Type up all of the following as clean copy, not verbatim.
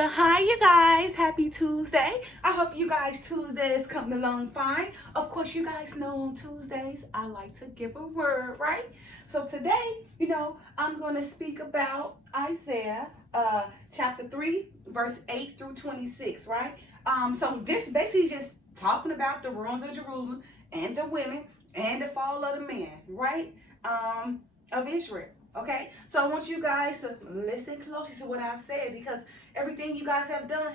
Well, hi, you guys. Happy Tuesday. I hope you guys Tuesdays coming along fine. Of course, you guys know on Tuesdays, I like to give a word, right? So today, I'm going to speak about Isaiah chapter 3, verse 8 through 26, right? So this basically just talking about the ruins of Jerusalem and the women and the fall of the men, right? Of Israel. Okay, so I want you guys to listen closely to what I said, because everything you guys have done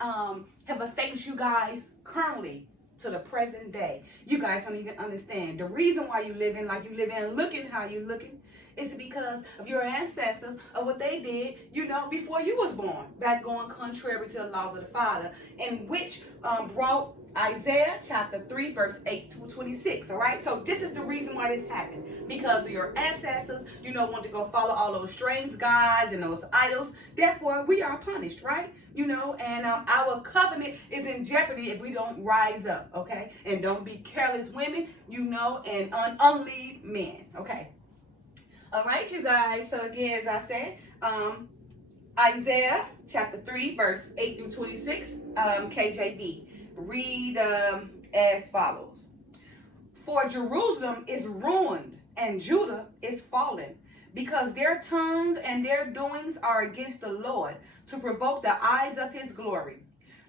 have affected you guys currently to the present day. You guys don't even understand the reason why you living like you living and looking how you looking is because of your ancestors, of what they did, before you was born, that going contrary to the laws of the Father, and which brought Isaiah chapter 3, verse 8 to 26. All right, so this is the reason why this happened, because of your ancestors, want to go follow all those strange gods and those idols. Therefore, we are punished, right? And our covenant is in jeopardy if we don't rise up, okay? And don't be careless women, and unlead men, okay? All right, you guys. So again, as I said, Isaiah chapter 3, verse 8 through 26, KJV. Read as follows. For Jerusalem is ruined and Judah is fallen, because their tongue and their doings are against the Lord, to provoke the eyes of his glory.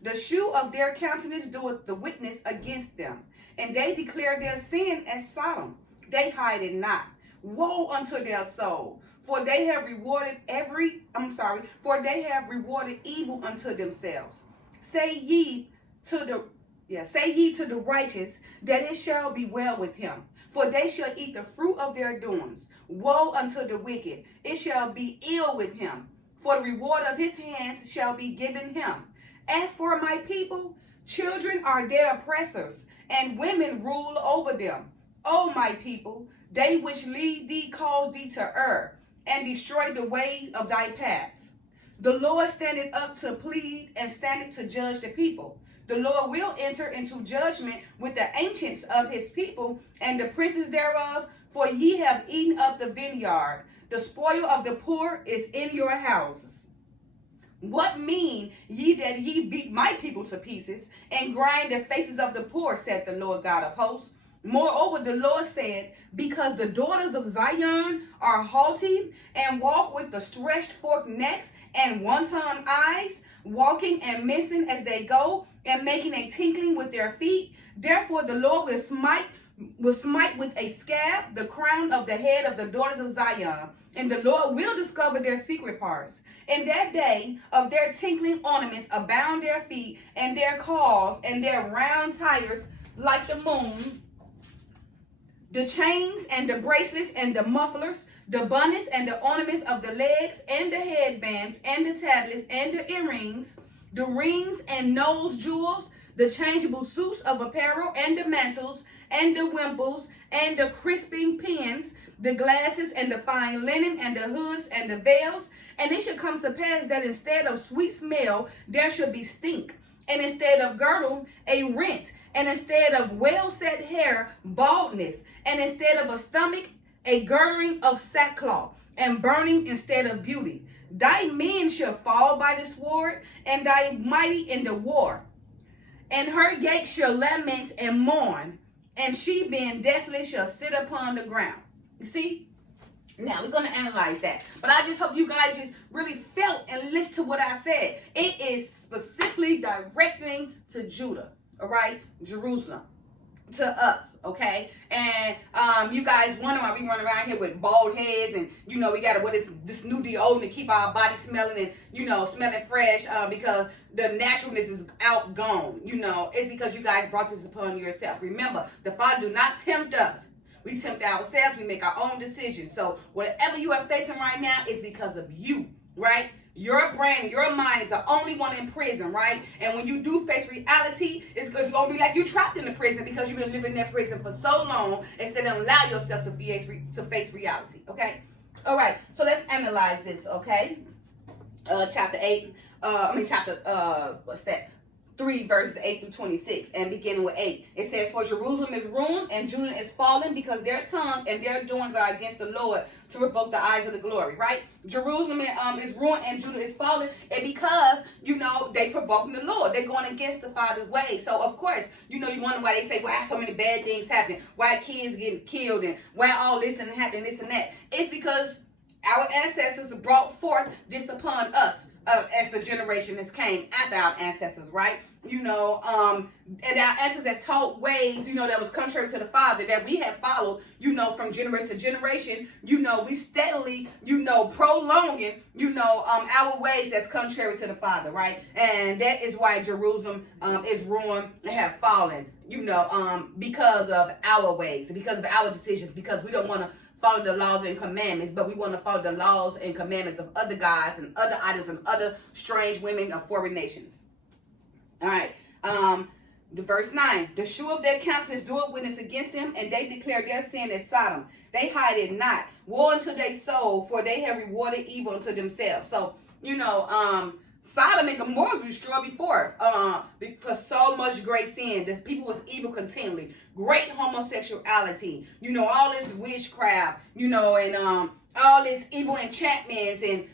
The shew of their countenance doeth the witness against them, and they declare their sin as Sodom. They hide it not. Woe unto their soul, for they have rewarded evil unto themselves. Say ye to the righteous, that it shall be well with him, for they shall eat the fruit of their doings. Woe unto the wicked, it shall be ill with him, for the reward of his hands shall be given him. As for my people, children are their oppressors, and women rule over them. O my people, they which lead thee cause thee to err, and destroy the ways of thy paths. The Lord standeth up to plead, and standeth to judge the people. The Lord will enter into judgment with the ancients of his people, and the princes thereof, for ye have eaten up the vineyard. The spoil of the poor is in your houses. What mean ye that ye beat my people to pieces, and grind the faces of the poor, saith the Lord God of hosts? Moreover, the Lord said, because the daughters of Zion are haughty, and walk with the stretched forked necks and wanton eyes, walking and missing as they go, and making a tinkling with their feet. Therefore the Lord will smite with a scab the crown of the head of the daughters of Zion, and the Lord will discover their secret parts. In that day of their tinkling ornaments abound their feet, and their calves, and their round tires like the moon. The chains and the bracelets and the mufflers, the bonnets and the ornaments of the legs, and the headbands, and the tablets, and the earrings, the rings and nose jewels, the changeable suits of apparel, and the mantles, and the wimples, and the crisping pins, the glasses, and the fine linen, and the hoods, and the veils. And it shall come to pass that instead of sweet smell, there shall be stink, and instead of girdle, a rent, and instead of well-set hair, baldness, and instead of a stomach, a girding of sackcloth, and burning instead of beauty. Thy men shall fall by the sword, and thy mighty in the war. And her gates shall lament and mourn, and she being desolate shall sit upon the ground. You see? Now, we're going to analyze that. But I just hope you guys just really felt and listened to what I said. It is specifically directing to Judah, all right? Jerusalem. To us, okay? And you guys wonder why we run around here with bald heads, and we gotta wear this new deodorant to keep our body smelling and smelling fresh, because the naturalness is outgone. It's because you guys brought this upon yourself. Remember, the Father do not tempt us. We tempt ourselves. We make our own decisions. So whatever you are facing right now is because of you, right? Your brain, your mind is the only one in prison, right? And when you do face reality, it's going to be like you trapped in the prison, because you've been living in that prison for so long, instead of allow yourself to face reality, okay? All right, so let's analyze this, okay? Chapter 3, 3 verses 8 through 26, and beginning with 8. It says, for Jerusalem is ruined and Judah is fallen, because their tongue and their doings are against the Lord, to provoke the eyes of the glory, right? Jerusalem is ruined and Judah is fallen, and because, they provoking the Lord. They're going against the Father's way. So, of course, you wonder why they say, why so many bad things happen, why kids getting killed, and why all this and happening, this and that. It's because our ancestors brought forth this upon us as the generation that came after our ancestors, right? And our ancestors taught ways, that was contrary to the Father, that we have followed, from generation to generation. We steadily, prolonging, our ways that's contrary to the Father, right? And that is why Jerusalem is ruined and have fallen, because of our ways, because of our decisions, because we don't want to follow the laws and commandments, but we want to follow the laws and commandments of other gods and other idols and other strange women of foreign nations. All right. The verse 9. The shoe of their countenance doeth witness against them, and they declare their sin as Sodom. They hide it not. Woe unto their soul, for they have rewarded evil unto themselves. So, Sodom and Gomorrah was destroyed before, for so much great sin. The people was evil continually. Great homosexuality, all this witchcraft, and all this evil enchantments, and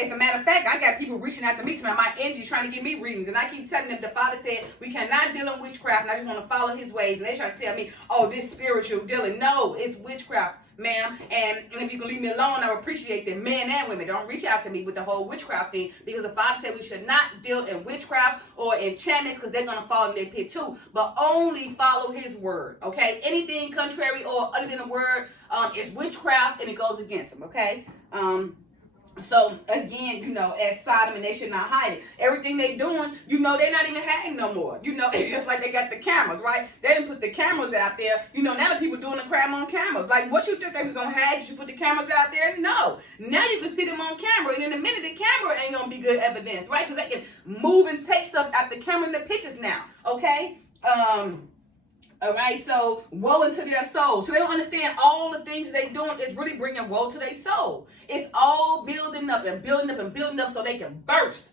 as a matter of fact, I got people reaching out to me to my energy trying to give me readings, and I keep telling them the Father said we cannot deal in witchcraft, and I just want to follow his ways, and they try to tell me, oh, this spiritual dealing. No, it's witchcraft, ma'am, and if you can leave me alone, I would appreciate that. Men and women, don't reach out to me with the whole witchcraft thing, because the Father said we should not deal in witchcraft or enchantments, because they're going to fall in their pit too, but only follow his word, okay? Anything contrary or other than the word is witchcraft, and it goes against them, okay? So again, as Sodom, and they should not hide it. Everything they doing, they're not even hiding no more. It's just like they got the cameras, right? They didn't put the cameras out there. Now the people doing the crime on cameras. Like, what you think they was gonna hide? You put the cameras out there? No. Now you can see them on camera, and in a minute the camera ain't gonna be good evidence, right? Because they can move and take stuff out the camera in the pictures now. Okay. All right, so woe unto their soul. So they don't understand all the things they doing is really bringing woe to their soul. It's all building up and building up and building up so they can burst,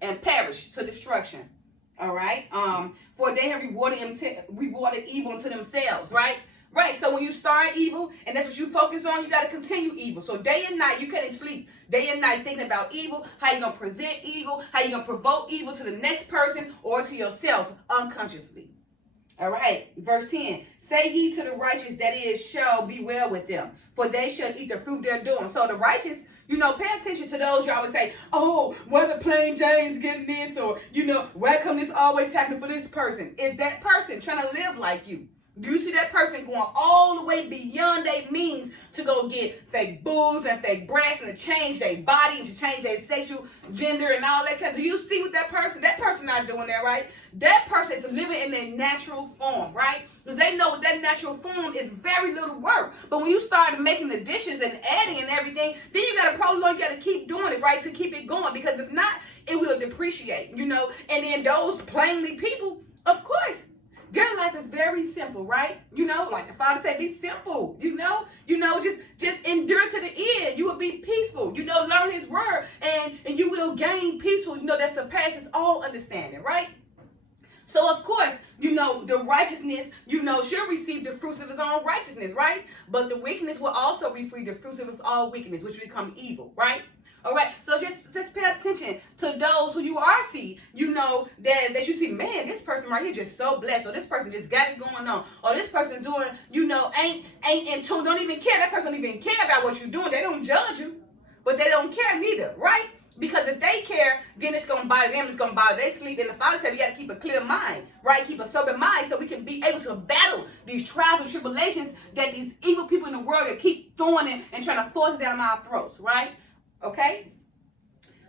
and perish to destruction. All right. For they have rewarded evil unto themselves, right? Right. So when you start evil and that's what you focus on, you got to continue evil. So day and night, you can't sleep. Day and night thinking about evil, how you going to present evil, how you going to provoke evil to the next person or to yourself unconsciously. All right, verse 10. Say ye to the righteous, that is, shall be well with them, for they shall eat the fruit they're doing. So the righteous, pay attention to those you always say, oh, why the plain Jane's getting this? Or, why come this always happen for this person? Is that person trying to live like you? Do you see that person going all the way beyond their means to go get fake boobs and fake breasts and to change their body and to change their sexual gender and all that? Do you see what that person not doing that, right? That person is living in their natural form, right? Because they know that natural form is very little work. But when you start making additions and adding and everything, then you got to prolong, you got to keep doing it, right, to keep it going. Because if not, it will depreciate, And then those plainly people, of course, their life is very simple, right? Like the Father said, be simple, just endure to the end. You will be peaceful, learn his word, and you will gain peaceful, that surpasses all understanding, right? So of course, the righteousness, should receive the fruits of his own righteousness, right? But the wickedness will also receive the fruits of his own wickedness, which become evil, right? All right, so just pay attention to those who you are see, that you see, man, this person right here just so blessed, or this person just got it going on, or this person doing, ain't in tune, don't even care. That person don't even care about what you're doing. They don't judge you, but they don't care neither, right? Because if they care, then it's going to bother them, it's going to bother their sleep. And the Father said we got to keep a clear mind, right? Keep a sober mind so we can be able to battle these trials and tribulations that these evil people in the world that keep throwing it and trying to force it down our throats, right? Okay?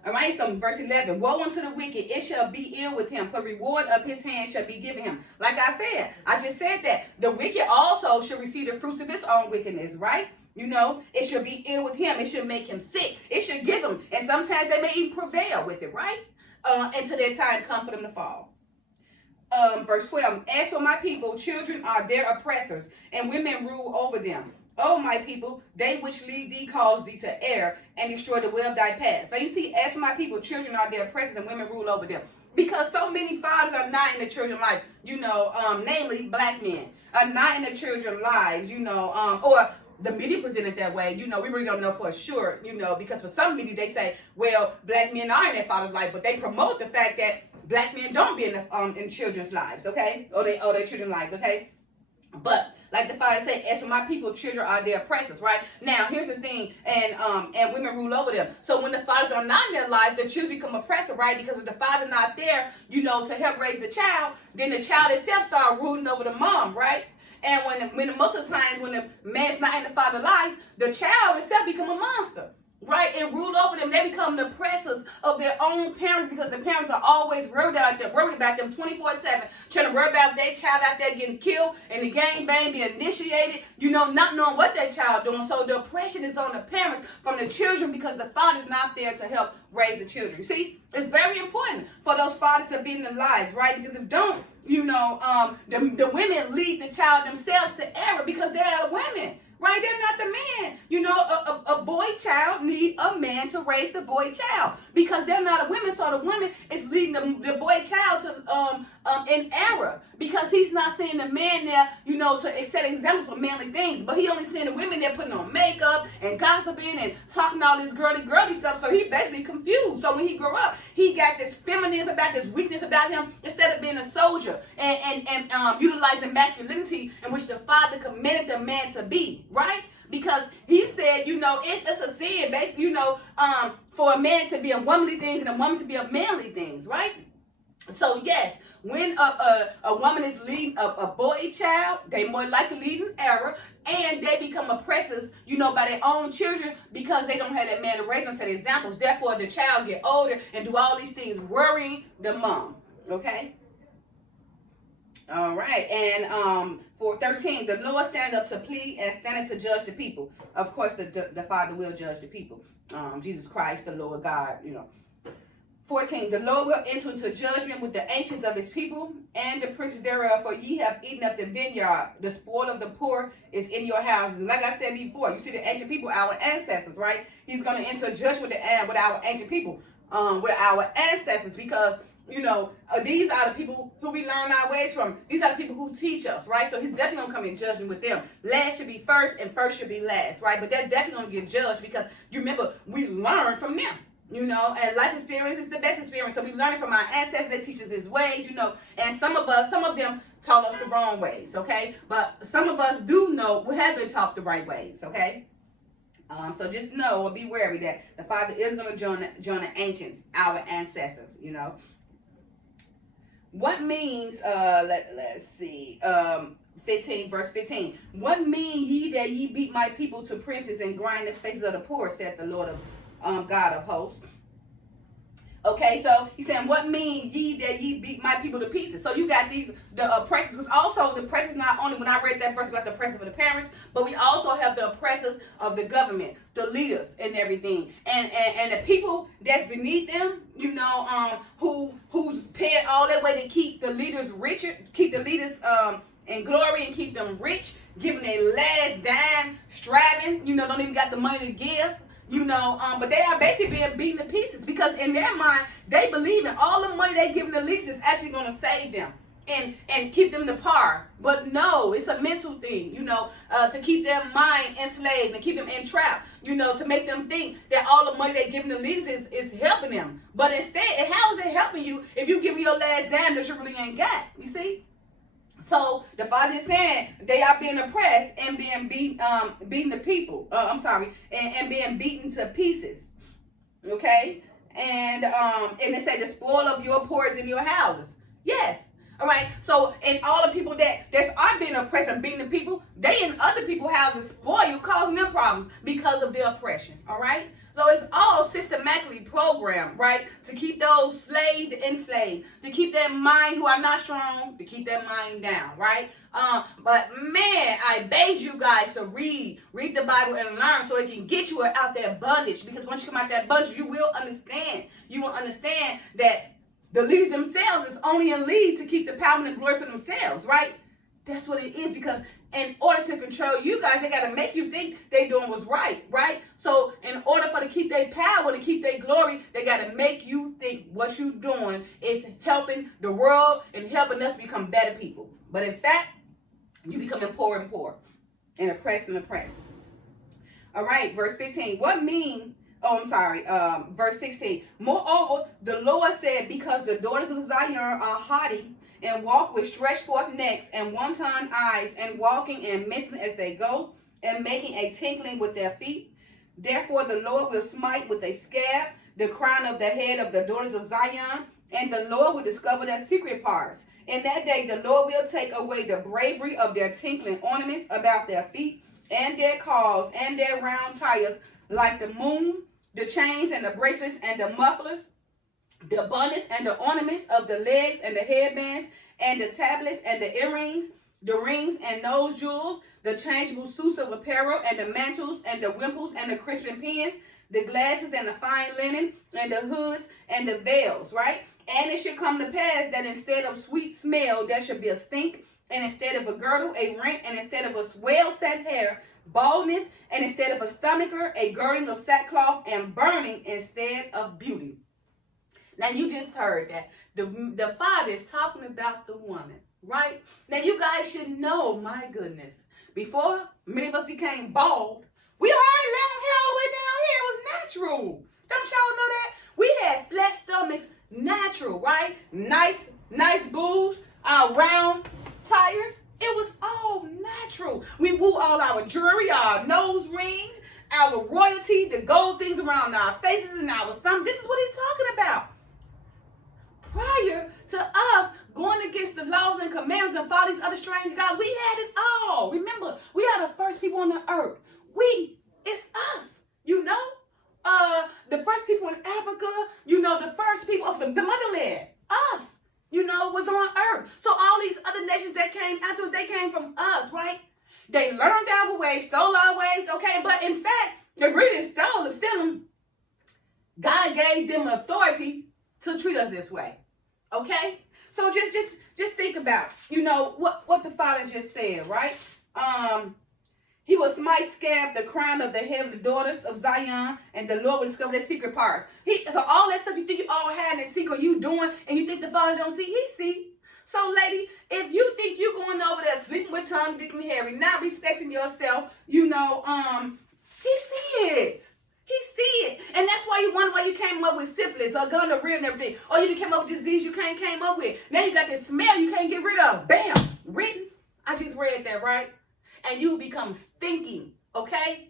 All right, so verse 11. Woe unto the wicked, it shall be ill with him, for reward of his hand shall be given him. Like I said, I just said that. The wicked also should receive the fruits of his own wickedness, right? It should be ill with him. It should make him sick. It should give him. And sometimes they may even prevail with it, right? Until their time comes for them to fall. Verse 12. As for my people, children are their oppressors, and women rule over them. Oh, my people, they which lead thee cause thee to err and destroy the way of thy path. So you see, as for my people, children are their oppressors and women rule over them. Because so many fathers are not in the children's life, namely black men are not in the children's lives, or the media present it that way. We really don't know for sure, because for some media they say, well, black men are in their father's life, but they promote the fact that black men don't be in children's lives, okay, or their children's lives, okay. But like the Father said, as for my people, children are their oppressors, right? Now, here's the thing, and women rule over them. So when the fathers are not in their life, the children become oppressor, right? Because if the father's not there, to help raise the child, then the child itself start ruling over the mom, right? And when most of the time when the man's not in the father's life, the child itself become a monster. Right, and rule over them. They become the oppressors of their own parents because the parents are always worried about them 24/7, trying to worry about their child out there getting killed and the gang bang being initiated, not knowing what their child doing. So the oppression is on the parents from the children because the father's not there to help raise the children. See, it's very important for those fathers to be in their lives, right? Because if don't, the women lead the child themselves to error because they are the women. Right, they're not the man. A boy child need a man to raise the boy child because they're not a woman. So the woman is leading the boy child to in error because he's not seeing the man there, to set examples for manly things. But he only seeing the women there putting on makeup and gossiping and talking all this girly stuff. So he basically confused. So when he grew up, he got this feminism about this weakness about him instead of being a soldier and utilizing masculinity in which the father commanded the man to be. Right? Because he said, it's a sin, basically, for a man to be a womanly things and a woman to be a manly things, right? So yes, when a woman is leading a boy child, they more likely lead in error, and they become oppressors, by their own children because they don't have that man to raise them, set examples. Therefore, the child get older and do all these things, worrying the mom. Okay. All right, and for 13, the Lord stand up to plead and standeth to judge the people. Of course, the Father will judge the people. Jesus Christ, the Lord God, 14, the Lord will enter into judgment with the ancients of his people and the princes thereof, for ye have eaten up the vineyard. The spoil of the poor is in your houses. Like I said before, you see the ancient people, our ancestors, right? He's going to enter judgment with our ancient people, with our ancestors, because these are the people who we learn our ways from. These are the people who teach us, right? So he's definitely going to come in judgment with them. Last should be first and first should be last, right? But they're definitely going to get judged because you remember, we learn from them, and life experience is the best experience. So we learn it from our ancestors. They teach us his ways, and some of them taught us the wrong ways, okay? But some of us do know, we have been taught the right ways, okay? So just know or be wary that the Father is going to join the ancients, our ancestors, What means, let's see, 15, verse 15. What mean ye that ye beat my people to princes and grind the faces of the poor, saith the Lord of God of hosts. Okay, so he's saying, what mean ye that ye beat my people to pieces? So you got the oppressors, because also the oppressors not only, when I read that verse about the oppressors of the parents, but we also have the oppressors of the government, the leaders and everything. And the people that's beneath them, who's paying all that way to keep the leaders richer, keep the leaders in glory and keep them rich, giving their last dime, striving, don't even got the money to give. But they are basically being beaten to pieces because in their mind, they believe in all the money they giving the leaders is actually going to save them and keep them to par. But no, it's a mental thing, to keep their mind enslaved and keep them entrapped, to make them think that all the money they giving the leaders is helping them. But instead, how is it helping you if you give your last dime that you really ain't got? You see? So the Father is saying they are being oppressed and being beating the people. And being beaten to pieces. Okay, and it say the spoil of your poor is in your houses. Yes. All right. So and all the people that are being oppressed and beating the people, they in other people's houses spoil, causing them problems because of their oppression. All right. So it's all systematically programmed, right, to keep those enslaved, to keep their mind who are not strong, to keep their mind down, right? But man, I beg you guys to read the Bible and learn so it can get you out that bondage. Because once you come out that bondage, you will understand. You will understand that the leaders themselves is only in lead to keep the power and the glory for themselves, right? That's what it is, because in order to control you guys, they got to make you think they doing what's right, right? So in order for to keep their power, to keep their glory, they got to make you think what you doing is helping the world and helping us become better people. But in fact, you becoming poor and poor and oppressed and oppressed. All right, verse 15. Verse 16. Moreover, the Lord said, because the daughters of Zion are haughty, and walk with stretched forth necks and wanton eyes, and walking and missing as they go, and making a tinkling with their feet. Therefore the Lord will smite with a scab the crown of the head of the daughters of Zion, and the Lord will discover their secret parts. In that day the Lord will take away the bravery of their tinkling ornaments about their feet, and their calls, and their round tires, like the moon, the chains and the bracelets and the mufflers, the bonnets and the ornaments of the legs and the headbands and the tablets and the earrings, the rings and nose jewels, the changeable suits of apparel and the mantles and the wimples and the crisping pins, the glasses and the fine linen and the hoods and the veils, right? And it should come to pass that instead of sweet smell, there should be a stink, and instead of a girdle, a rent, and instead of a well-set hair, baldness, and instead of a stomacher, a girding of sackcloth, and burning instead of beauty. Now, you just heard that. The Father is talking about the woman, right? Now, you guys should know, my goodness, before many of us became bald, we already long hair all the way down here. It was natural. Don't y'all know that? We had flat stomachs, natural, right? Nice boobs, round tires. It was all natural. We wore all our jewelry, our nose rings, our royalty, the gold things around our faces and our stomach. This is what he's talking about. Prior to us going against the laws and commandments and follow these other strange gods, we had it all. Remember, we are the first people on the earth. It's us, you know? The first people in Africa, you know, the first people of the motherland, us, you know, was on earth. So all these other nations that came afterwards, they came from us, right? They learned our ways, stole our ways, okay? But in fact, they really stole them. God gave them authority to treat us this way, okay? So just think about, you know, what the Father just said, right? He will smite scab the crown of the head of the daughters of Zion, and the Lord will discover their secret parts. So all that stuff you think you all had in secret, you doing, and you think the Father don't see, he see. So, lady, if you think you going over there sleeping with Tom, Dick, and Harry, not respecting yourself, you know, he see it. He see it. And that's why you wonder why you came up with syphilis or gonorrhea and everything. Or you came up with disease you came up with. Now you got this smell you can't get rid of. Bam. Written. I just read that, right? And you become stinking, okay?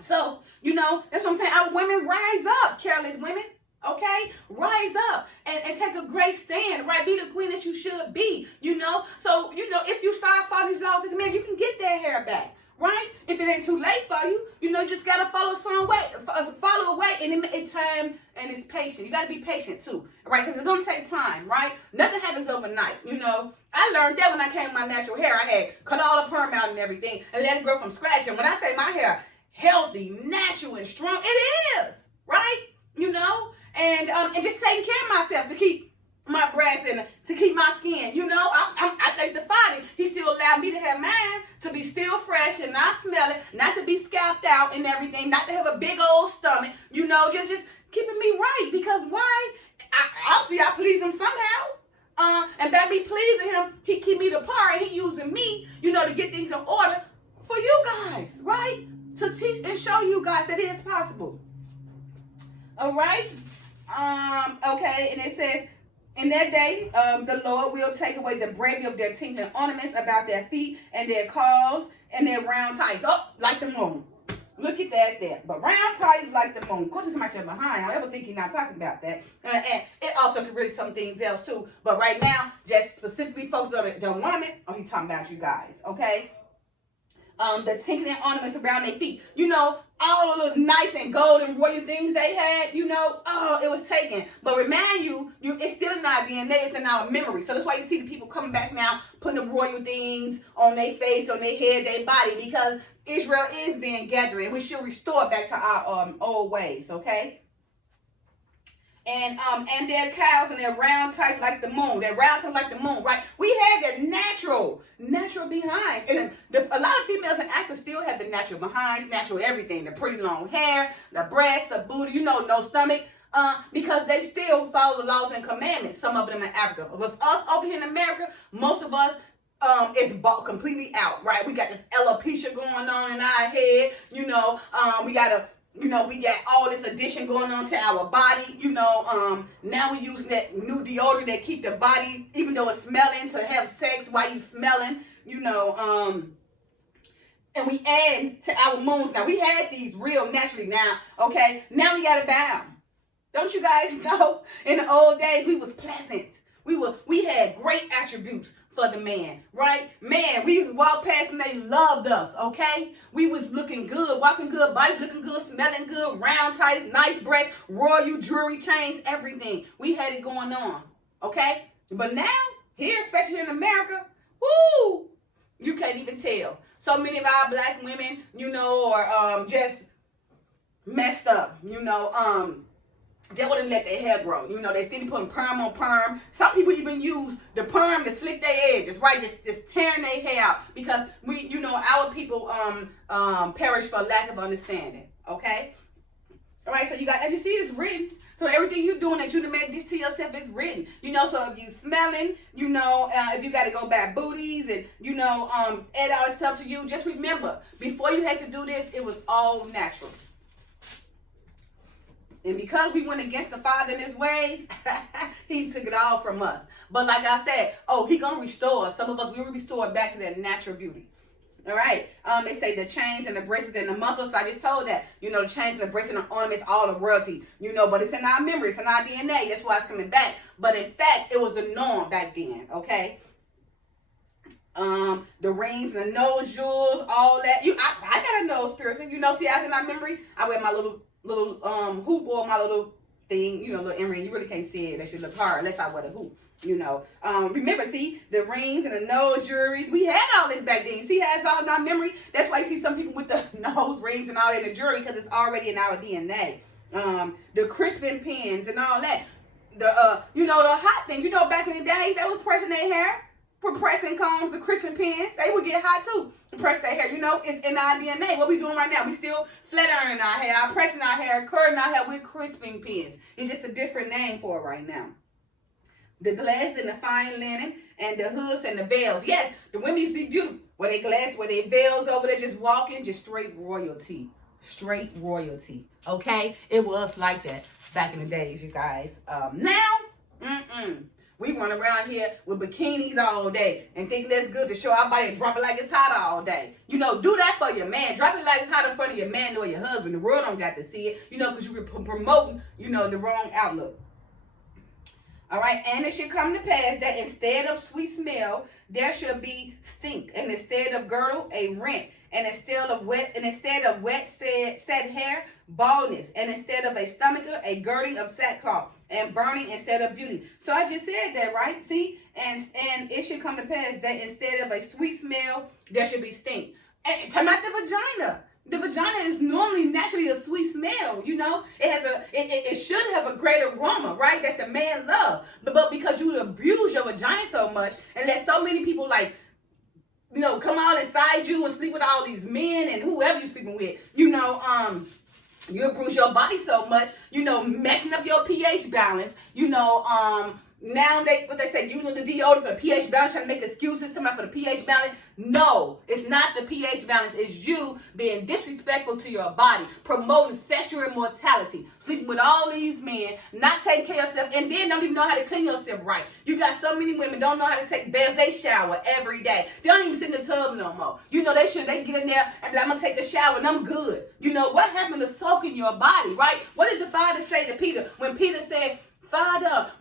So, you know, that's what I'm saying. Our women, rise up, careless women, okay? Rise up and take a great stand, right? Be the queen that you should be, you know? So, you know, if you start following these laws and commands, you can get that hair back, right? If it ain't too late for you, you know, you just got to follow a way, and it's time and it's patient. You got to be patient too, right? Because it's going to take time, right? Nothing happens overnight, you know? I learned that when I came with my natural hair. I had cut all the perm out and everything and let it grow from scratch. And when I say my hair healthy, natural, and strong, it is, right? You know? And just taking care of myself to keep my breasts and to keep my skin. You know, I thank the Father. He still allowed me to have mine to be still fresh and not smell it, not to be scalped out and everything, not to have a big old stomach. You know, just keeping me right. Because why? Obviously, I please him somehow. And by me pleasing him, he keep me the part, and he using me, you know, to get things in order for you guys, right? To teach and show you guys that it is possible. All right? Okay, and it says, in that day, the Lord will take away the bravery of their tinkling ornaments about their feet and their calls and their round ties. Oh, like the moon. Look at that there. But round ties like the moon. Of course, it's much behind. I don't ever think he's not talking about that. And it also could really some things else too. But right now, just specifically focus on the ornament. Oh, he's talking about you guys. Okay? The tinkling ornaments around their feet. You know, all the little nice and gold and royal things they had, you know, oh, it was taken. But remind you, it's still in our DNA, it's in our memory. So that's why you see the people coming back now, putting the royal things on their face, on their head, their body, because Israel is being gathered, and we should restore back to our old ways, okay? and their cows and their round types like the moon. Their round types like the moon, right? We had their natural behinds. And a lot of females and actors still have the natural behinds, natural everything. The pretty long hair, the breast, the booty, no stomach. Because they still follow the laws and commandments, some of them in Africa. But us over here in America, most of us, is completely out, right? We got this alopecia going on in our head, we got all this addition going on to our body, now we using that new deodorant that keep the body, even though it's smelling, to have sex while you smelling, and we add to our moons. Now, we had these real naturally now, okay? Now we got to bow. Don't you guys know? In the old days, we was pleasant. We had great attributes for the man, right? Man, we would walk past and they loved us, okay? We was looking good, walking good, bodies looking good, smelling good, round tights, nice breasts, royal jewelry, chains, everything. We had it going on, okay? But now, here, especially here in America, woo, you can't even tell. So many of our black women, are just messed up, they wouldn't let their hair grow. They still putting perm on perm. Some people even use the perm to slick their edges, right? Just tearing their hair out because our people perish for lack of understanding. Okay? All right, so you got, as you see, it's written. So everything you're doing that you done made this to yourself is written. So if you smelling, if you got to go back booties and, add all this stuff to you, just remember, before you had to do this, it was all natural. And because we went against the Father in his ways, he took it all from us. But like I said, he going to restore us. Some of us, we will restore back to that natural beauty. All right. They say the chains and the bracelets and the mufflers. So I just told that, the chains and the bracelets and the ornaments, all the royalty, but it's in our memory. It's in our DNA. That's why it's coming back. But in fact, it was the norm back then. Okay. The rings and the nose jewels, all that. I got a nose piercing. See, I was in our memory. I wear my little hoop or my little thing, little earring. You really can't see it. That should look hard unless I wear the hoop. Remember, see, the rings and the nose jewelries. We had all this back then. See how it's all in our memory? That's why you see some people with the nose rings and all that in the jewelry, because it's already in our DNA. The crisping pins and all that. The hot thing. Back in the days, they was pressing their hair. For pressing combs, the crisping pins, they would get hot too to press their hair. It's in our DNA. What we doing right now? We still flat ironing our hair, pressing our hair, curling our hair with crisping pins. It's just a different name for it right now. The glass and the fine linen and the hoods and the veils. Yes, the women used to be beautiful. Where they glass, where they veils over there just walking, just straight royalty. Straight royalty. Okay? It was like that back in the days, you guys. Now, we run around here with bikinis all day and think that's good to show our body and drop it like it's hot all day. Do that for your man. Drop it like it's hot in front of your man or your husband. The world don't got to see it, because you're promoting, the wrong outlook. All right, and it should come to pass that instead of sweet smell, there should be stink, and instead of girdle, a rent, and instead of wet set hair, baldness, and instead of a stomacher, a girding of sackcloth, and burning instead of beauty. So I just said that, right? See, and it should come to pass that instead of a sweet smell, there should be stink. And talking about the vagina. The vagina is normally naturally a sweet smell, it should have a great aroma, right? That the man loves. But because you abuse your vagina so much and let so many people come all inside you and sleep with all these men and whoever you're sleeping with, you abuse your body so much, messing up your pH balance, now what they say, using the deodorant for the pH balance, trying to make excuses for the pH balance. No, it's not the pH balance. It's you being disrespectful to your body, promoting sexual immortality, sleeping with all these men, not taking care of yourself, and then don't even know how to clean yourself right. You got so many women don't know how to take baths. They shower every day. They don't even sit in the tub no more. They get in there and be like, I'm going to take a shower and I'm good. What happened to soaking your body, right? What did the Father say to Peter when Peter said, Father,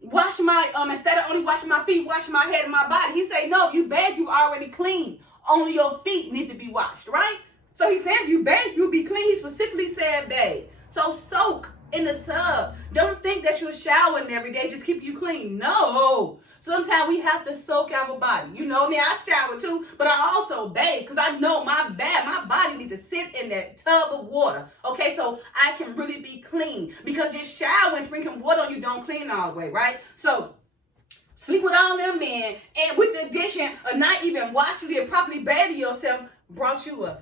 wash my, instead of only washing my feet, wash my head and my body. He said, no, you bathe, you already clean. Only your feet need to be washed, right? So he said, if you bathe, you'll be clean. He specifically said bathe. So soak in the tub. Don't think that you're showering every day just keep you clean. No. Sometimes we have to soak our body. You know, I mean, I shower too, but I also bathe because I know my body needs to sit in that tub of water. Okay, so I can really be clean because just showering, sprinkling water on you don't clean all the way, right? So sleep with all them men, and with the addition of not even washing it properly, bathing yourself, brought you a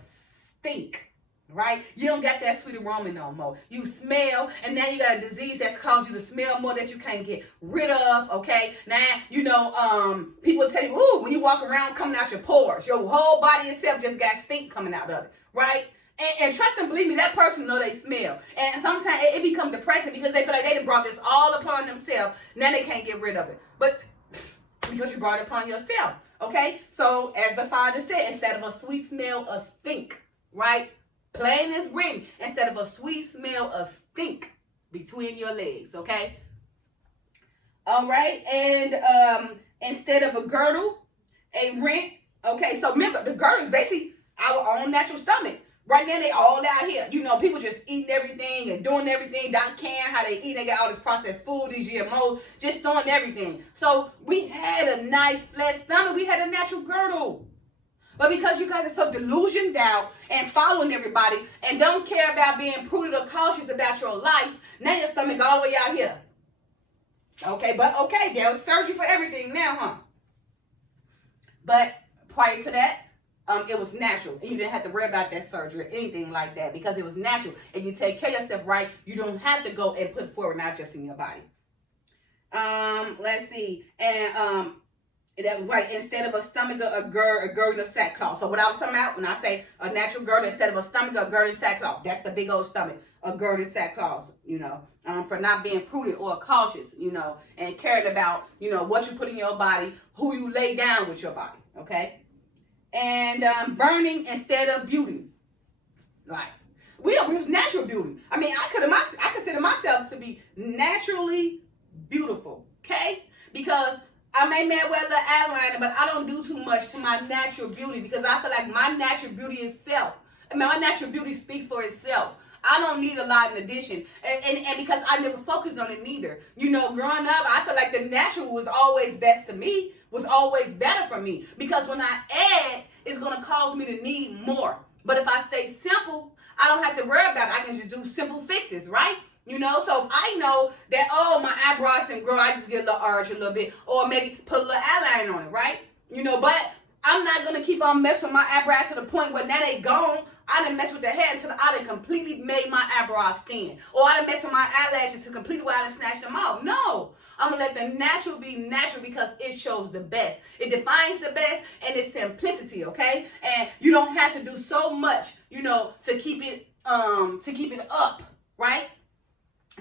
stink. Right? You don't got that sweet aroma no more. You smell, and now you got a disease that's caused you to smell more that you can't get rid of, okay? Now, you know, people tell you, ooh, when you walk around coming out your pores, your whole body itself just got stink coming out of it, right? And trust and believe me, that person know they smell. And sometimes it becomes depressing because they feel like they done brought this all upon themselves. Now they can't get rid of it. But because you brought it upon yourself, okay? So, as the Father said, instead of a sweet smell, a stink, right? Plain as written, instead of a sweet smell, a stink between your legs, okay? All right, and instead of a girdle, a rent, okay? So remember, the girdle is basically our own natural stomach. Right now, they all out here. You know, people just eating everything and doing everything, not caring how they eat. They got all this processed food, these GMOs, just throwing everything. So we had a nice flat stomach. We had a natural girdle. But because you guys are so delusioned out and following everybody and don't care about being prudent or cautious about your life, now your stomach all the way out here. Okay, but okay, there was surgery for everything now, huh? But prior to that, it was natural. And you didn't have to worry about that surgery or anything like that because it was natural. If you take care of yourself right, you don't have to go and put forward not just in your body. Let's see. And that right, instead of a stomach, a girdle of sackcloth. So what I was talking about when I say a natural girdle, instead of a stomach, a girdle of sackcloth. That's the big old stomach, a girdle of sackcloth, you know, for not being prudent or cautious, you know, and caring about, you know, what you put in your body, who you lay down with your body, okay? And burning instead of beauty. Right. We was natural beauty. I mean, I consider myself to be naturally beautiful, okay? Because I may wear a little eyeliner, but I don't do too much to my natural beauty because I feel like my natural beauty itself. I mean, my natural beauty speaks for itself. I don't need a lot in addition. And because I never focused on it neither. You know, growing up, I feel like the natural was always best to me, was always better for me. Because when I add, it's going to cause me to need more. But if I stay simple, I don't have to worry about it. I can just do simple fixes, right? You know, so if I know that, oh, my eyebrows can grow, I just get a little arch a little bit, or maybe put a little eyeliner on it, right? You know, but I'm not going to keep on messing with my eyebrows to the point where now they gone. I done mess with the hair until I done completely made my eyebrows thin. Or I done mess with my eyelashes to completely where I done snatched them off. No, I'm going to let the natural be natural because it shows the best. It defines the best and it's simplicity, okay? And you don't have to do so much, you know, to keep it up, right?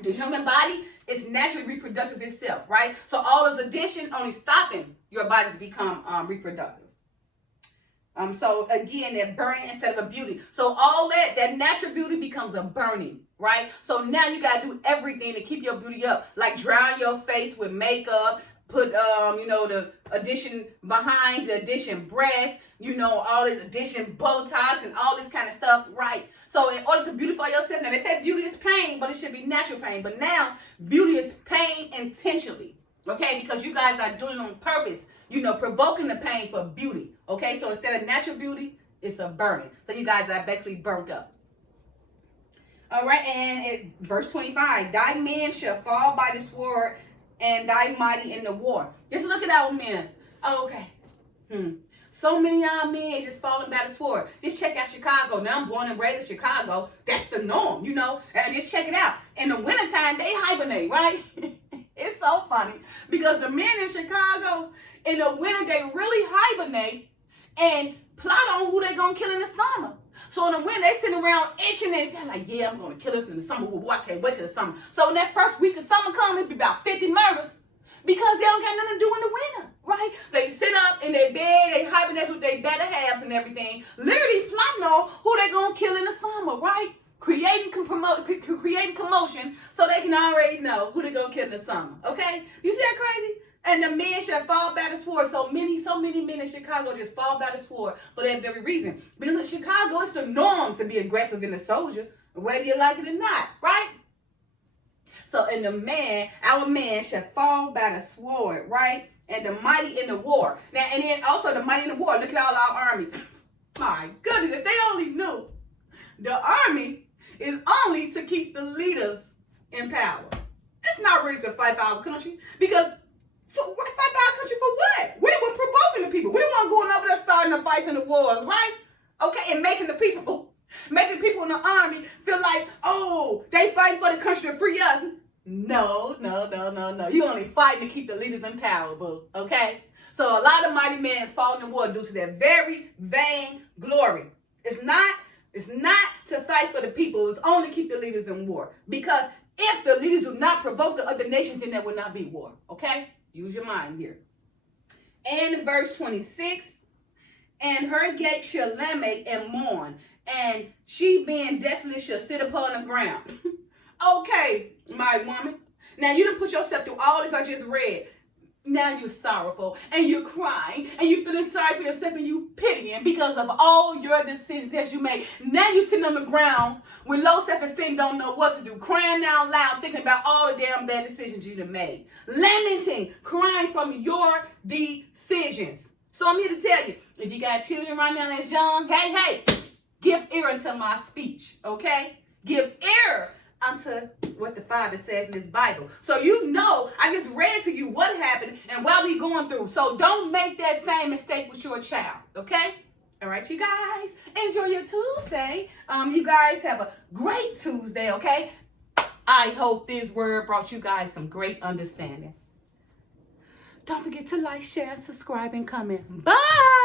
The human body is naturally reproductive itself, right? So all this addition only stopping your body to become reproductive. So again, that burning instead of a beauty. So all that natural beauty becomes a burning, right? So now you gotta do everything to keep your beauty up, like drown your face with makeup, put you know, the addition behinds, the addition breasts, you know, all this addition Botox and all this kind of stuff, right? So in order to beautify yourself, now they said beauty is pain, but it should be natural pain. But now beauty is pain intentionally, okay? Because you guys are doing it on purpose, you know, provoking the pain for beauty, okay? So instead of natural beauty, it's a burning. So you guys are basically burnt up. All right, and verse 25, thy men shall fall by the sword and thy mighty in the war. Just look at our men. Oh, okay. So many of y'all men just falling by the sword. Just check out Chicago. Now I'm born and raised in Chicago. That's the norm, you know. And just check it out. In the wintertime, they hibernate, right? It's so funny. Because the men in Chicago, in the winter, they really hibernate and plot on who they're going to kill in the summer. So in the winter, they sitting around itching and they're like, yeah, I'm going to kill us in the summer. Well, boy, I can't wait till the summer. So when that first week of summer comes, it'll be about 50 murders. Because they don't got nothing to do in the winter, right? They sit up in their bed, they hibernate with their better halves and everything, literally plotting on who they gonna kill in the summer, right? Creating commotion so they can already know who they gonna kill in the summer, okay? You see that crazy? And the men shall fall by the sword. So many men in Chicago just fall by the sword for that very reason. Because in Chicago, it's the norm to be aggressive in a soldier, whether you like it or not, right? So, and our man shall fall by the sword, right? And the mighty in the war. Now, and then also the mighty in the war. Look at all our armies. My goodness, if they only knew, the army is only to keep the leaders in power. It's not really to fight for our country, because fight for our country for what? We're the one provoking the people. We're the one going over there starting the fights and the wars, right? Okay, and making the people in the army feel like, oh, they fighting for the country to free us. No. You only fighting to keep the leaders in power, boo. Okay? So a lot of mighty men is falling in war due to their very vain glory. It's not to fight for the people. It's only to keep the leaders in war. Because if the leaders do not provoke the other nations, then there will not be war. Okay? Use your mind here. And verse 26, and her gate shall lament and mourn, and she being desolate shall sit upon the ground. Okay, my woman. Now you done put yourself through all this I just read. Now you're sorrowful and you're crying and you're feeling sorry for yourself and you pitying because of all your decisions that you made. Now you're sitting on the ground with low self-esteem, don't know what to do, crying out loud, thinking about all the damn bad decisions you done made. Lamenting, crying from your decisions. So I'm here to tell you, if you got children right now that's young, hey, give ear unto my speech, okay? Give ear unto what the Father says in this Bible. So you know, I just read to you what happened and what we going through. So don't make that same mistake with your child, okay? All right, you guys, enjoy your Tuesday. You guys have a great Tuesday, okay? I hope this word brought you guys some great understanding. Don't forget to like, share, subscribe, and comment. Bye!